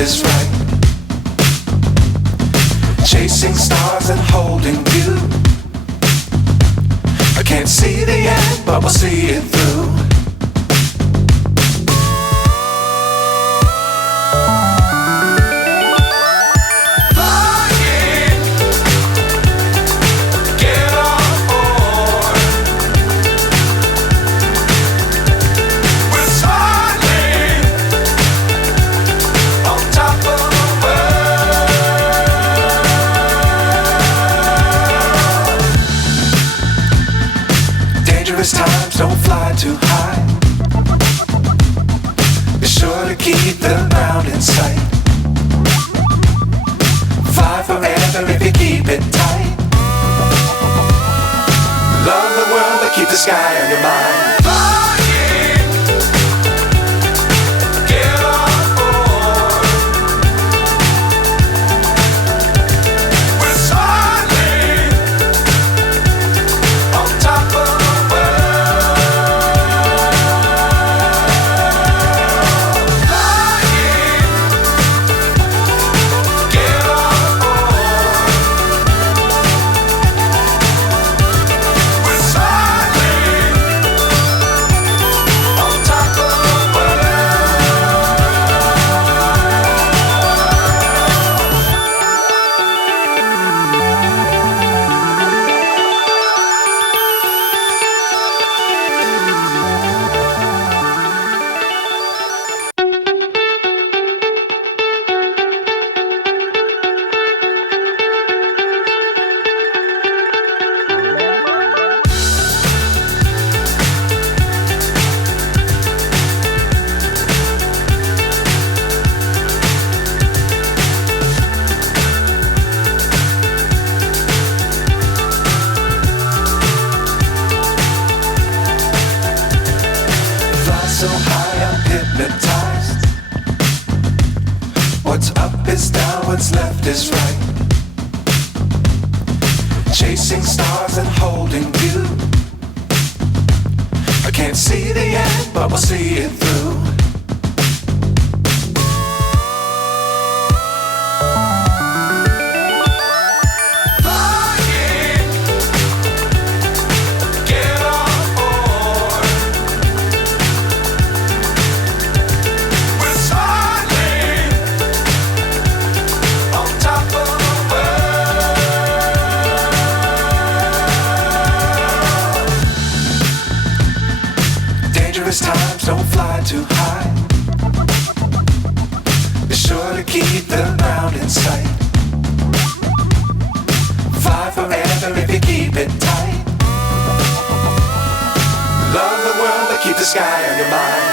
is right. Chasing stars and holding you. I can't see the end, but we'll see it through. Times don't fly too high. Be sure to keep the ground in sight. Fly forever if you keep it tight. Love the world but keep the sky on your mind. So high I'm hypnotized. What's up is down, what's left is right. Chasing stars and holding you. I can't see the end, but we'll see it through. Times don't fly too high. Be sure to keep the ground in sight. Fly forever if you keep it tight. Love the world but keep the sky on your mind.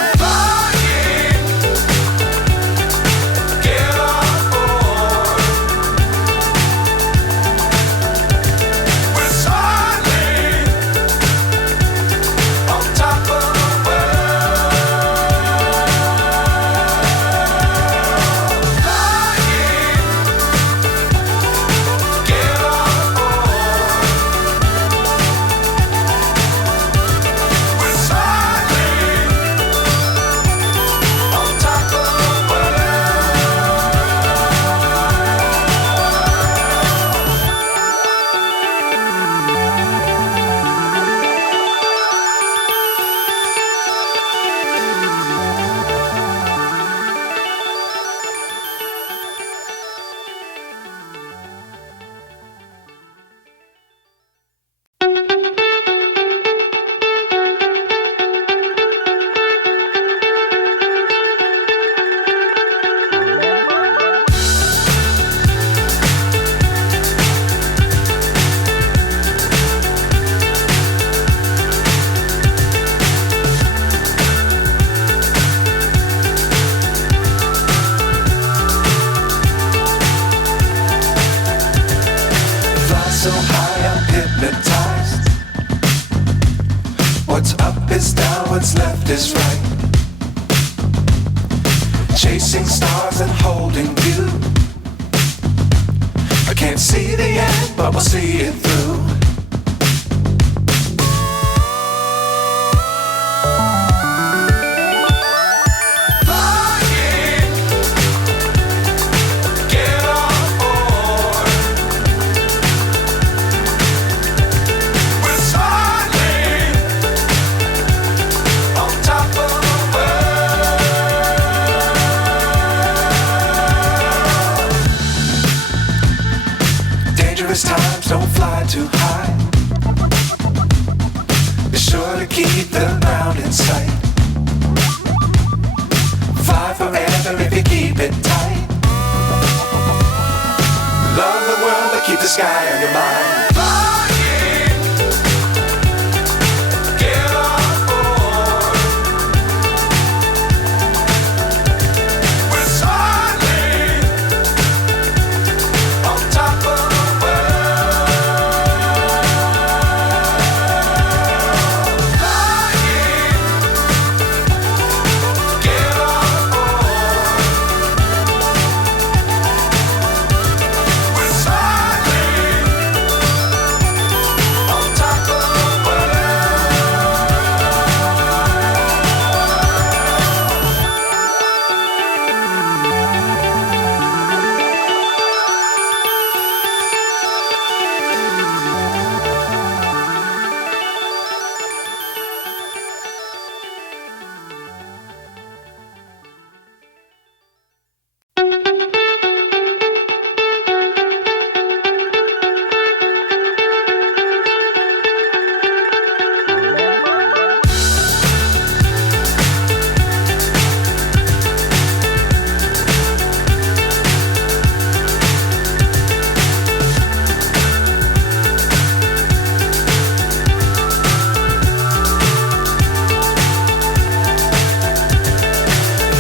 So high I'm hypnotized. What's up is down, what's left is right. Chasing stars and holding you. I can't see the end, but we'll see it through. the sky on your mind. Flying, get on board. We're soaring on top of the world. Flying, get on board. We're soaring on top of the world.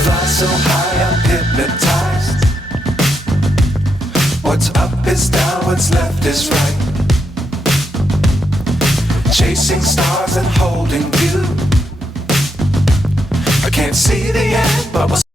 Fly so high, I'm hypnotized. What's up is down, what's left is right. Chasing stars and holding you. I can't see the end, but we'll